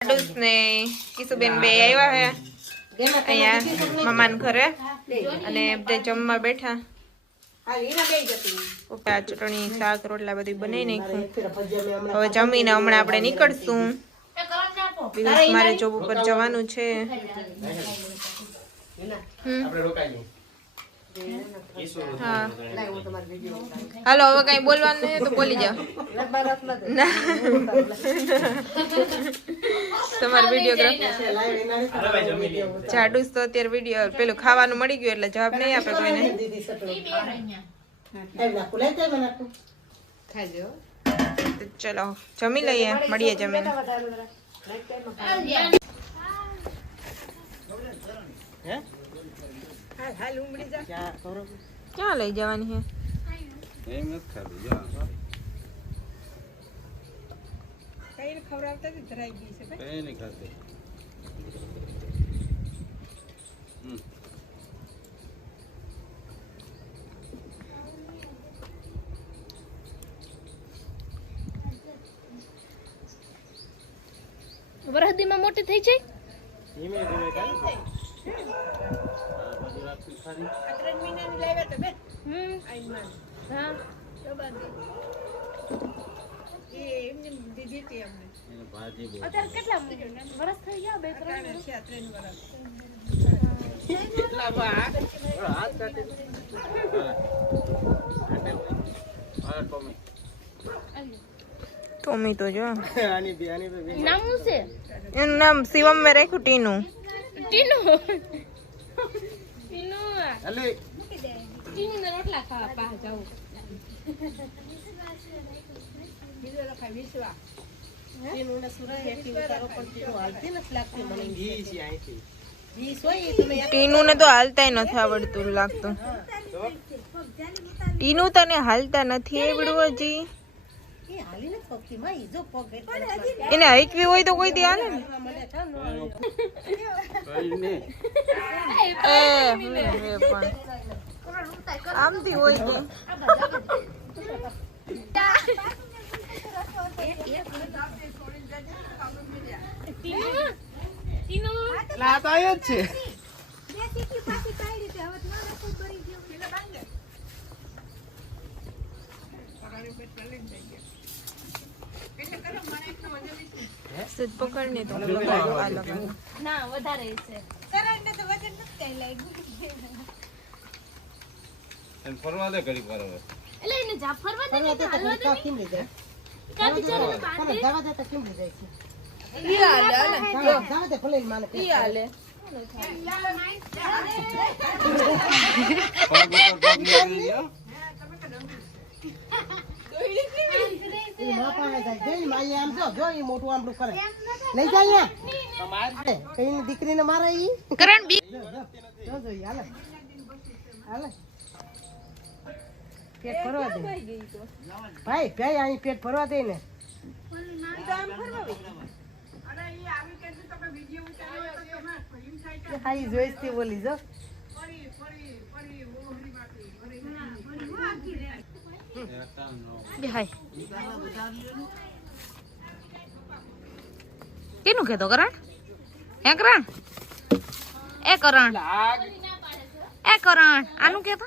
લાડુસ ને. કિશુબેન બે આવ્યા છે અહીંયા મામાના ઘરે. અને બધા જમવા બેઠા. પપ્પા ચટણી શાક રોટલા બધું બનાવી નાખ્યું. હવે જમીને હમણાં આપણે નીકળશું. મારે જોબ ઉપર જવાનું છે. હમ. હા. હાલો હવે કઈ બોલવાનું નહીં તો બોલી જાઓ. તમારો વિડીયોગ્રાફ જાડુસ તો અત્યારે વીડિયો પેલું ખાવાનું મળી ગયું એટલે જવાબ નહીં આપે કોઈને. તો ચલો જમી લઈએ મળીએ જમીને. ક્યાં લઈ જવાની છે એમ નથી ખાધું જો. કઈ નહીં ખાતી હમ. વરહદીમાં મોટી થઈ છે? ધીમે ધીમે રાખી ખારી. હમ હા એને ભાજી બહુ. અત્યારે કેટલા વરસ થઈ ગયા બે ત્રણ વરસ? બરાબર, હાથ કાઢી દે. હા. કાઢે હોય. હા, ટોમી. ટોમી તો જો આની બે- આની બે- બે. નામ શું છે એનું નામ શિવમ મેં રાખ્યું ટીનું ટીનુ ટીનુ અલી, ટીનુ ને રોટલા ખાવા પાહ જાવું ઈ છે અહીંથી. ટીનું ને તો હાલતાય નથી આવડતું લાગતું. ટીનું તને હાલતા નથી આવડવું હજી? એને હાઈકવી હોય તો કોઈ ત્યાં હાલે ને કઈ નહીં. એ, હમ, એ પણ. આમથી તો ટીનુ આ તો ના વધારે છે. પકડ તો વજન નથી વધારે એને ફરવા દે ઘડી વાર હવે. એટલે એને જા ફરવા દે ને તો હાલવા દે ને. કાં બિચારાને બાંધે? ઈ હાલે હાલે. ઈ હાલે. પગ ઉપર પગ મૂકી દે, હો. દીકરીને મારે ઈ? કરણ બી જો જો ઈ હાલે. હાલે. પેટ ભરવા દે. ભાઈ ભાઈ અહીં પેટ ભરવા દે ને. હા ઈ જોઈશ તે બોલી જો. હાય કેનું કેતો કરણ હે કરણ એ કરણ એ કરણ આનું કેતો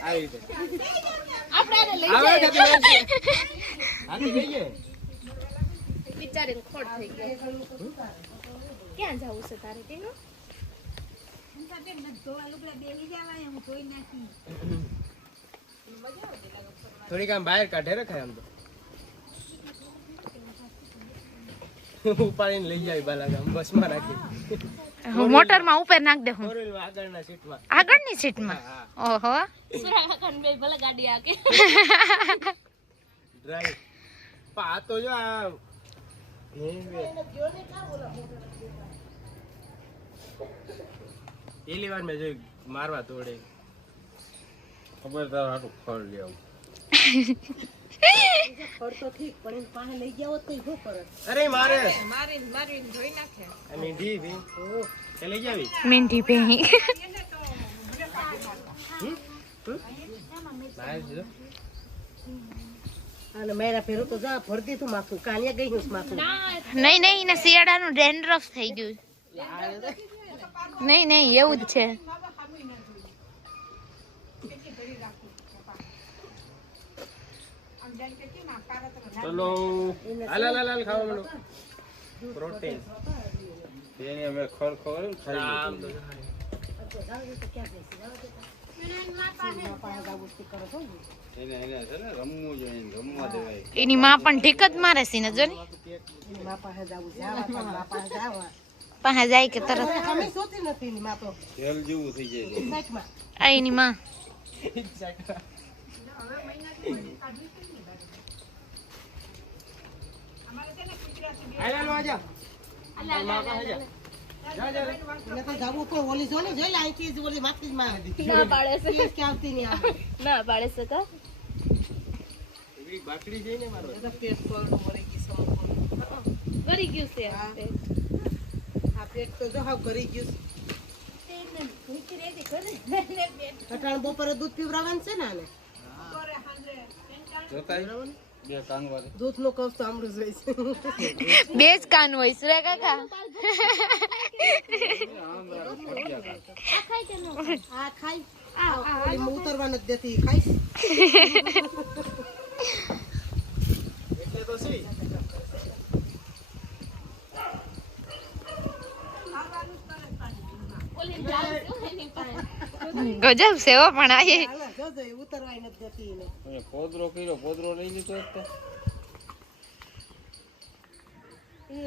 આવી આપણે આને લઈ બિચારીને ખોટ થઈ ગઈ ક્યાં જવું છે તારે થોડીક આમ બહાર કાઢે રખાય આમ તો. ઉપાડીને લઈ જાય બાલાગામ બસમાં રાખી. મોટરમાં ઉપર નાખ દે હું. આગળના સીટમાં. આગળની સીટમાં? ઓહો બે ભલે ગાડી આકે ડ્રાઈવ તો જો આ હે, બે. વાર મેં મારવા તોડે ખબર તારું હાટું ફળ લેવું. અરે મારે. મારી મારી જોઈ નાખે મીંઢી ભી. કે લઈ જાવી? મીંઢી પેહી અને મેરા ફેરું તો જા ભરતી તું માથું. કાનિયા ગઈ હું માથું. નહીં નહીં એને શિયાળાનું ડેન્ડ્રફ થઈ ગયું. નહીં નહીં એવું જ છે. ચલો. હાલ હાલ હાલ ખાવા માંડો. પ્રોટીન. એને અમે ખર ખાઈ. તો એને માં પણ ઠીક જ મારે છે ને જો ને પાસે જાવું જાવા. જાય કે તરત? અમે સોતી નથી એની મા તો તેલ જેવું થઈ જાય છે. સાઈડમાં આ એની માં હાલ હાલ વાજા હાલ મા પાસે જા જા જા રે. એને તો જાવું તો ઓલી જો ને જોઈ લે અહીંથી જ ઓલી માથી ના પાડે છે. પ્લીઝ કે આવતી નહીં આવે. ના પાડે છે કા એવી બાકડી જઈને મારો. એ તો પેટ કોરડું મરી ગઈ સમોસું. કરી ગયું છે. હા. આ પેટ તો જો હાવ કરી ગયું અટાણ બપોરે દૂધ પીવડાવવાનું છે ને જોતા આય? બે કાનવાર દૂધનું કફ તો આમળું જ હોય છે બે જ કાન હોય છે રે કાકા આ ખાઈ આ ઓલી માં ઉતરવા નથી દેતી ઈ ખાઈશ એટલે તો સી ઓલી જાવ છું એની પાસે ગજબ છે હો પણ આ એ પોદરો કર્યો પોદરો લઈ લીધો તો.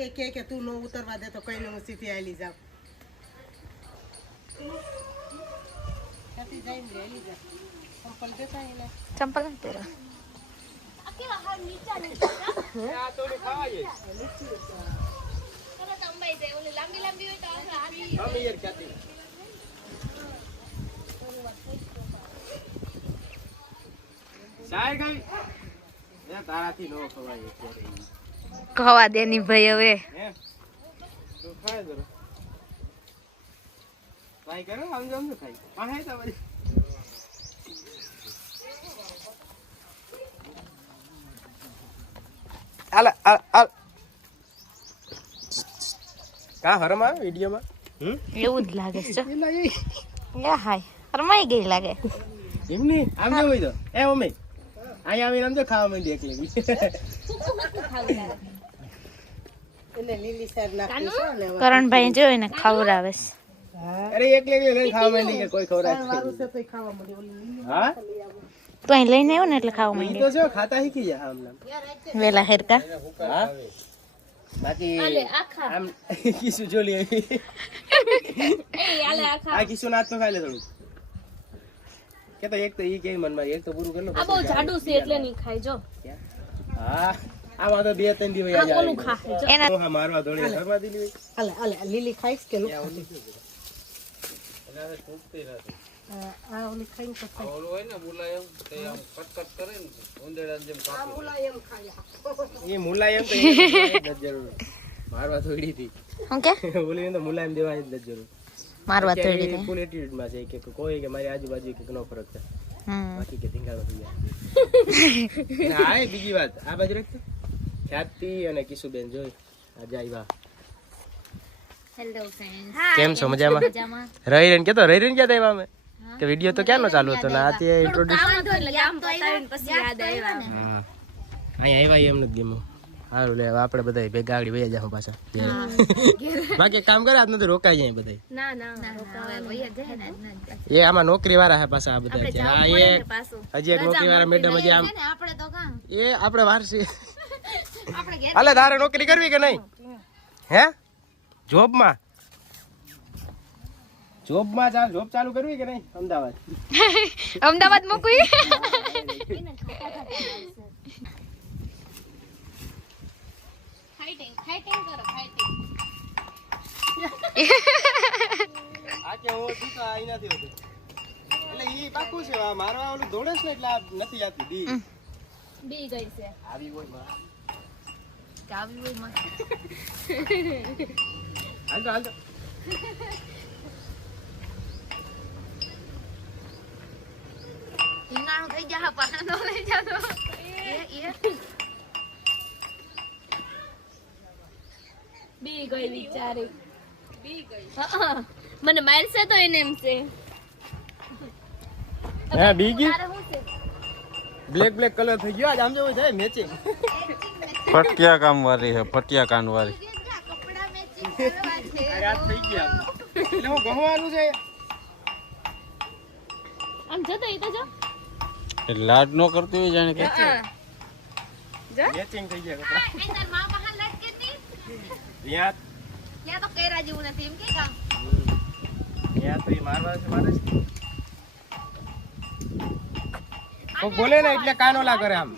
એ કે કે તું નો ઉતરવા દે તો કઈ હું સીધી આલી જાવ. ચંપલ દેતા એને. ચંપલ નથી પહેરો લાંબી લાંબી હોય તો આપણે હારી અમે યાર ક્યાંથી ચાય દે એ તારાથી નો ખવાય અત્યારે. ભાઈ હવે. હે? તું ખાય જરા. ટ્રાય કરો આમ જામ તો ખાઈ પાસે તમારી. હાલ હાલ હાલ. કા હરમ વિડીયોમાં? હમ? એવું જ લાગે છે. જો યા હાય રમાઈ ગઈ લાગે. એમની આમ જો હોય તો. એ મમ્મી. અહીંયા આવીને સમજો ખાવા માંડી એકલી નાખી છે ને કરણભાઈ ખવડાવે અરે એકલી લઈને ખાવા માંડી કે કોઈ ખવડાવે વારું છે તોય ખાવા મળી ઓલી લીલી હા? તો અહીં લઈને આવ્યો ને એટલે ખાવા ઈ તો જો ખાતા શીખી જાય આમ વેલા હેરકા. હા? બાકી આમ કિસુ જોલી આવી એ આલે આખા. આ કિસુ નાચ તો ખાઈ લે થોડું કે તો એક તો ઈ કે મનમાં એક તો પૂરું કરી લો આ બહુ જાડું છે એટલે નહીં ખાય જો. હા આમાં તો બે ત્રણ દિવસ યાદ કોનું ખાય જો. એના હા મારવા દોડી ઘરમાં દીલી હોય? અલે હાલે લીલી ખાઈશ કે નું આ ઓલી ખાઈને તો ખાઈ. ઓલું હોય ને મુલાયમ તે આમ કટકટ કરે ને ઉંદેડાની જેમ કાપી મુલાયમ ખાઈ એ મુલાયમ તો નથી જરૂર મારવા થોડી હતી. શું કે? ઓલી તો મુલાયમ દેવાની જ જરૂર મારવા તોડી દે ફૂલ એટીટ્યુડમાં છે કે કોઈ કે મારી આજુબાજુ કે નો ફરક છે હમ. બાકી કે ધીંગાળો થઈ જાય હા એ બીજી વાત. આ બાજુ રાખ ખ્યાતિ અને કિશુબેન જોઈ. આજે આવ્યા હેલો ફ્રેન્ડ્સ કેમ છો મજામાં? રહી રહીને કેતો? રહી રહીને ક્યાં આવ્યા અમે? કે વીડિયો તો ક્યાંનો ચાલુ હતો? ને આ તે ઇન્ટ્રોડ્યુસ કામ તો એટલે કામ પતાવીને પછી યાદ આવ્યા. હા. અહીંયા આવ્યા એમ નથી ગમ્યું સારું લે આપણે બધા ભેગા આગળ વયા જાવ પાછા બાકી એક કામ કરે આજ નથી રોકાઈ જાય બધા ના ના એ આમાં નોકરી વાળા હે પાછા આ બધા આ એ હજી એક નોકરી વાળા મેડમ હજી આમ આપણે તો કામ એ આપણે વારસી છે આપણે ઘેર હાલે તારે નોકરી કરવી કે નહીં હે જોબમાં જોબમાં ચાલ જોબ ચાલુ કરવી કે નહીં અમદાવાદ અમદાવાદ મૂકવી ફાઇટિંગ કરો ફાઇટિંગ આ કે હું તું તો આઈ નથી હોતું. એટલે ઈ પાકું છે આ મારવા ઓલું દોડે છે ને એટલે આ નથી આવતી બી. બી ગઈ છે. આવી હોયમાં આવી હોયમાં હાલ હાલ તો. હિંગાણું થઈ જા પાછા નો લઈ જાતો એ એ. બી ગઈ બિચારી. બી ગઈ. મને મારશે તો એને એમ છે. હે બીગી તારે શું છે? બ્લેક બ્લેક કલર થઈ ગયો. આજ આમ જેવું છે મેચિંગ પટિયા કામ વાળી છે પટિયા કાન વાળી અરે આ થઈ ગયા. એટલે હું ગમવાનું છે. આમ જો તો એ તો જો. એ લાડ નો કરતી હોય જાણે કે. મેચિંગ થઈ ગયા કપડા એ તારમાં મહાન લટકે તી ત્યાં ત્યાં તો કેરા જેવું નથી એમ કે કામ ત્યાં તો ઈ મારવા છે મારે. કોક બોલે ને એટલે કાનોલા કરે આમ.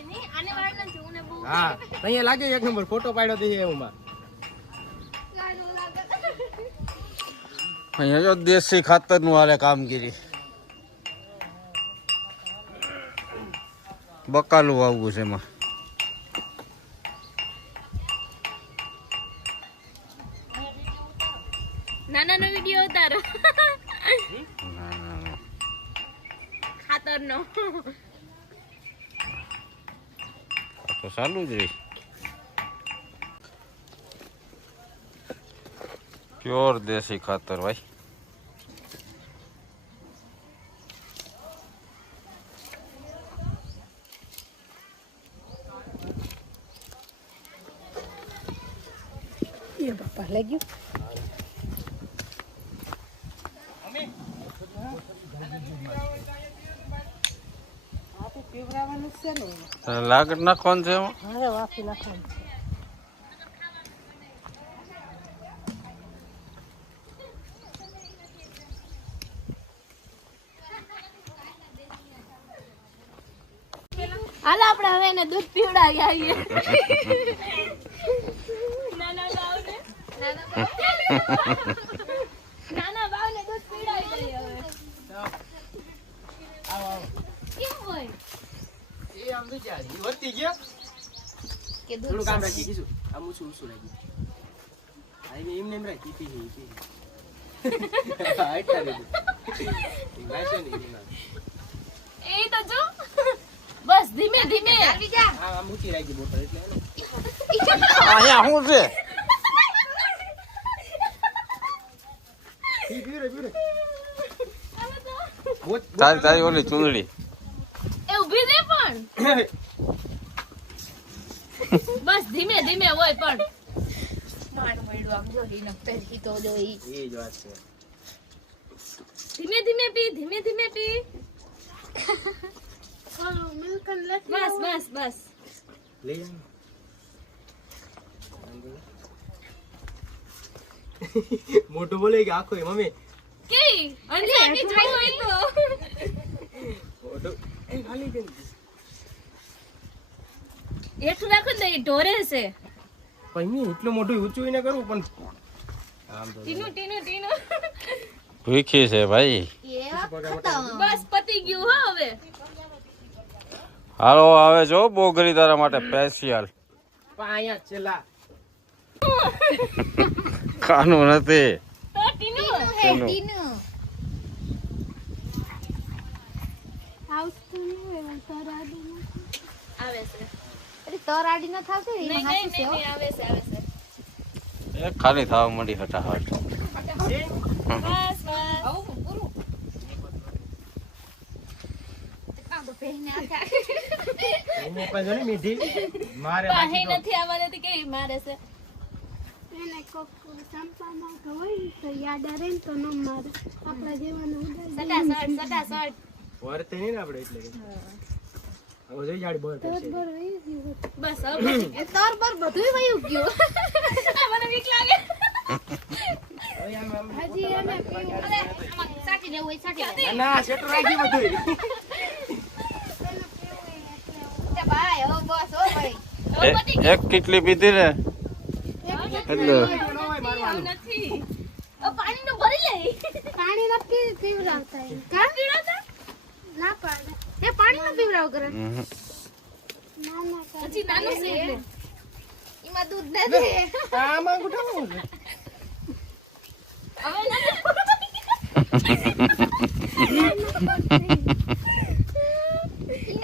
હા અહીંયા લાગે એક નંબર ફોટો પાડ્યો દે એવું માં અહીંયા જો દેશી ખાતરનું હાલે કામગીરી. બકાલું વાવવું છે એમાં. નાના નો વીડિયો ઉતારો. ના, ના, ના. ખાતર નો તો ચાલુ જ રહી. પ્યોર દેશી ખાતર ભાઈ. એ બાપા લાગ્યું? આ જ છે ને તારે નાખવાનું છે હવે વાપી નાખવાનું છે. હાલો આપણે હવે એને દૂધ પીવડાવી આવીએ. નાના બાવને. નાના બાવને દૂધ પીવડાવી દઈએ હવે કેમ હોય વિચાર ઈ વધતી ગયો કે થોડું કામ રાખી કીધું આમ ઊંચું ઊંચું રાખી આ એમ એમને એમ રાખી પી ગઈ પી ગઈ એ તો જો. બસ ધીમે ધીમે. આવી જા. રાખી બોટલ એટલે અહીંયા છે? તારી તારી ઓલી ચૂંદડી. બસ ધીમે ધીમે હોય પણ. નાન મળ્યું આમ જો રીને પહેરી તો જો ઈ એ જ વાત છે. ધીમે ધીમે પી ધીમે ધીમે પી. બસ બસ બસ. લઈ મોટું બોલે કે આખો એ મમ્મી. કે અંજાની જોઈ હોય. તો મોટું. એ ખાલી કેમ હેઠું રાખો ને એ ઢોરે છે પૈમી એટલું મોટું ઊંચું એને કરું પણ ટીનું ટીનું ટીનું. ભૂખી છે ભાઈ. બસ પતી ગયું હો હવે. હાલો હવે જો બોગરી તારા માટે સ્પેશિયલ પાયા જ ખાનું નથી. તો ટીનું. હે ટીનું. આવે છે. તરાડી ન થાવશે ને નહીં નહીં નહીં આવે છે આવે છે. એ ખાલી થવા માંડી હટાહટ. બસ બસ. આવું પૂરું. આપણે એટલે હવે જોઈ જાડી. બસ હવે એ તર પર બધું વયું ગયું. મને બીક લાગે. હજી અમે અરે આમાં સાટી હોય સાટી ના સેટર રાખી બધું ભાઈ હો બસ હો ભાઈ. હવે પતી ગયું. એક કેટલી પીધી ને એટલે નથી હવે પાણીનું ભરી લે પાણી ના પી પીવડાવતા એમ. કા પીવડાવતા? ના પાડે તે પાણીનું પીવડાવ કરે હમ. ના ના કરે. હજી નાનું છે એટલે એમાં દૂધ નથી હવે નથી.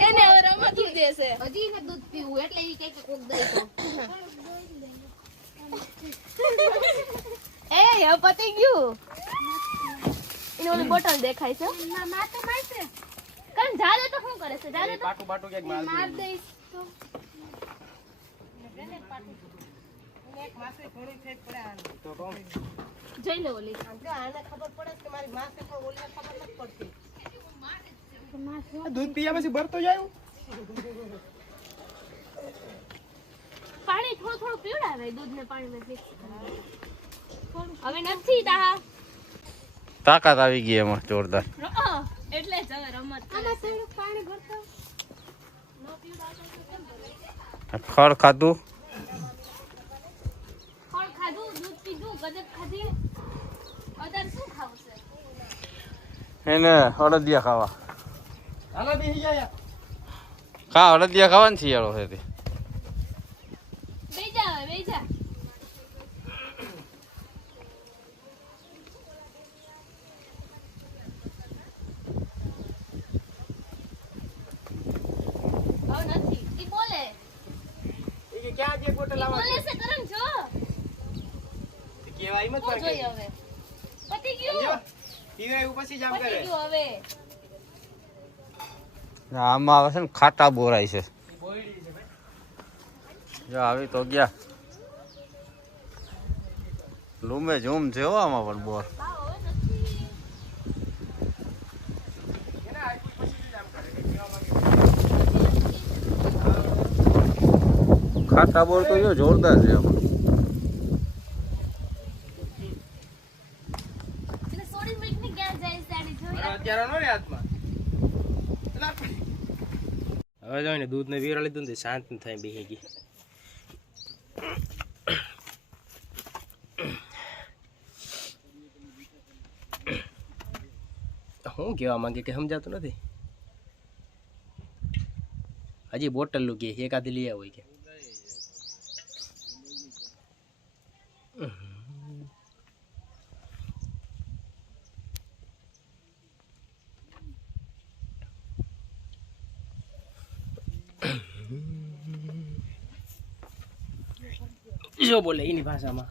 એને હવે રમતું દેશે હજી એને દૂધ પીવું એટલે એ કઈ કોક દઈ એ હવે પતી ગયું એને ઓલી બોટલ દેખાય છે ના મારશે જાલે તો શું કરે છે? જાલે તો. પાટું પાટું ક્યાંક માર માર દઈશ તો તો કહું જોઈ લે ઓલી. આને ખબર પડે કે મારી માસે પણ ઓલીને ખબર નથી પડતી. દૂધ પીયા પછી ભરતો જાય પાણી થોડું થોડું પીવડાવે દૂધ ને પાણી માં હવે નથી તા. તાકાત આવી ગઈ એમાં જોરદાર. એટલે જ હવે રમત આમાં થોડું પાણી ભરતો. ખડ ખાધું ફળ ખાધું દૂધ પીધું ગજબ ખાધી. અત્યારે શું ખાવું છે એને અડદિયા ખાવા. હાલો બેસી જાય ખા અડદિયા ખાવાની શિયાળો છે તે. બેજા બેજા હવે નથી. ઈ બોલે. એ કે ક્યાં જે બોટલ ઈ લાવવા બોલે છે કરણ જો. છે કેવાય જ જોઈ હવે? પતી ગયું. પીવાય એવું પછી જ આમ પતી ગયું હવે. આમાં આવે છે ને ખાટા બોરાય છે. છે જો આવી તો ગયા. લૂમે ઝૂમ છે હો આમાં પણ બોર. કરે ખાટા બોર તો જો જોરદાર છે આમાં એટલે સોડી મીઠની ક્યાં જાય સાડી જોઈ મારો અત્યારે નો રે હાથમાં એલા. હવે જોઈને દૂધ ને વીરા લીધું ને શાંત થાય બેહી ગઈ. હું કહેવા માંગે કે સમજાતું નથી? હજી બોટલ લુકીએ એકાદી લઈ આવો કે. જો બોલે એની ભાષામાં.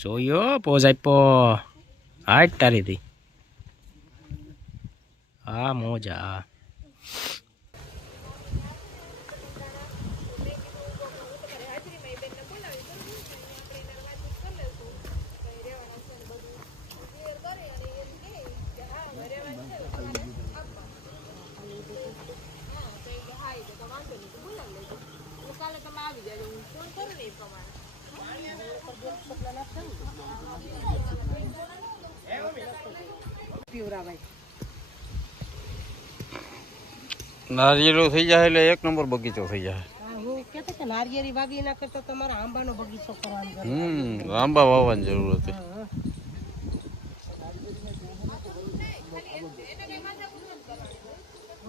જોયો પોઝ આપ્યો. હાટ તારી હતી હા મોજા. નારિયેળો થઈ જાય એટલે એક નંબર બગીચો થઈ જાય હા હું કહેતો કે નારિયેળી વાવી ના કરતો તમારે આંબાનો બગીચો કરવાનો છે. હમ આંબા વાવવાની જરૂર હતી હા.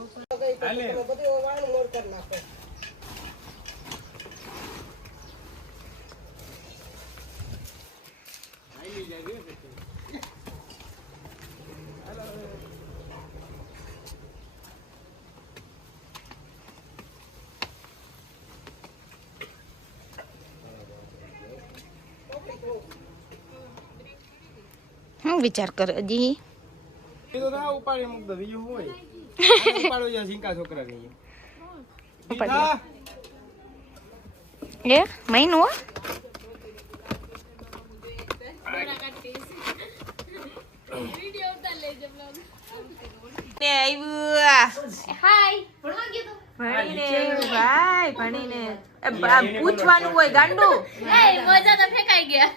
બધું વાળું મોડ કરી નાખો હું વિચાર કરે જી એ તો ના ઉપાડી મૂક દો બીજું હોય. ઉપાડો છે સિંકા છોકરા એ મહિનો દોરા કાઢી ભણીને આવ્યું. હાય ભણવા ગયો તો? ભણીને ભાઈ ભણીને. પૂછવાનું હોય ગાંડુ. મજા તો ફેંકાઈ ગયા.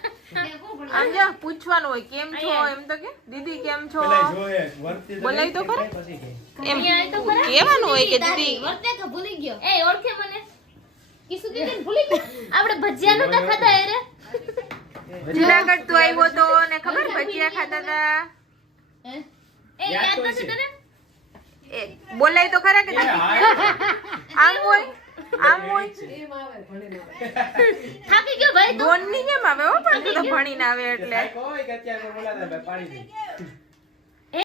આમ જો પૂછવાનું હોય કેમ છો? એમ તો કે દીદી કેમ છો? તો ખરા. એમ કહેવાનું હોય કે દીદી વર્તે કે ભૂલી ગયો. એ ઓળખે મને. કિસુ દીદી ભૂલી ગયો? આપણે ભજીયા નતા ખાતા જુનાગઢ તું આવ્યો તો ને ખબર? ભજીયા ખાતા હતા એ યાદ નથી તને? એ બોલાય તો ખરા કે આમ હોય? આમ હોય? થાકી ગયો ભાઈ તો? દોનની કેમ આવે હો? પણ તું તો ભણીને આવે એટલે.